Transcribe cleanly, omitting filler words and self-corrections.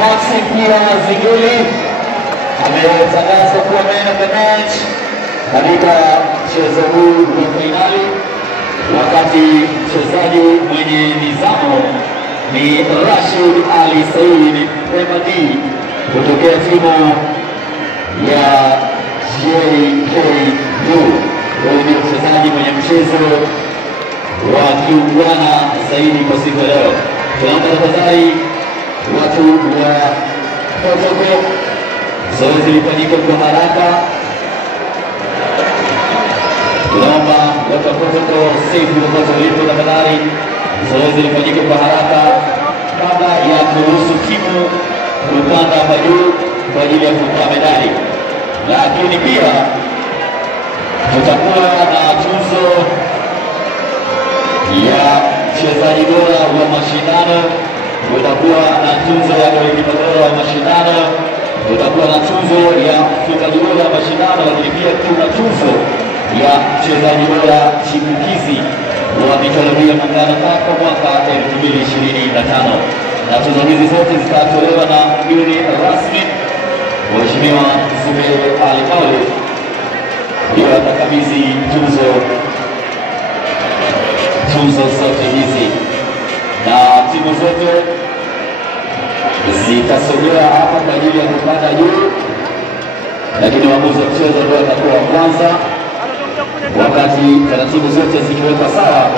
Maxim pia Zinguli ametangazwa kuwa man of the match katika mchezo huu wa fainali, wakati mchezaji mwenye nizamu ni Rashid Ali Said MD kutokea timu ya JKU. Huyu ni mchezaji mwenye mchezo wa kiungwana zaidi kwa siku ya leo. Tunaomba tafadhali watu wa protocol zoezi lifanyike kwa haraka. Tunaomba watu wa protocol safe popote ulipo, tafadhali zoezi lifanyike kwa haraka kabla ya kuruhusu timu kupanda hapa juu kwa ajili ya kutoa medali. Lakini pia tutakuwa na tuzo ya mchezaji bora wa mashindano, tutakuwa na tuzo ya golikipa bora wa mashindano, tutakuwa na tuzo ya mfungaji bora wa mashindano, lakini pia tuna tuzo ya mchezaji bora chipukizi wa michuano hii ya Muungano Cup mwaka 2025. Na tuzo hizi zote zitatolewa na mgeni rasmi Mheshimiwa Zubeir Ali Maulid, ndio atakabidhi tuzo zote hizi, na timu zote zitasogea hapa kwa ajili ya kupanda juu, lakini waamuzi wa mchezo ndio watakuwa wa kwanza wakati taratibu zote zikiwekwa sawa.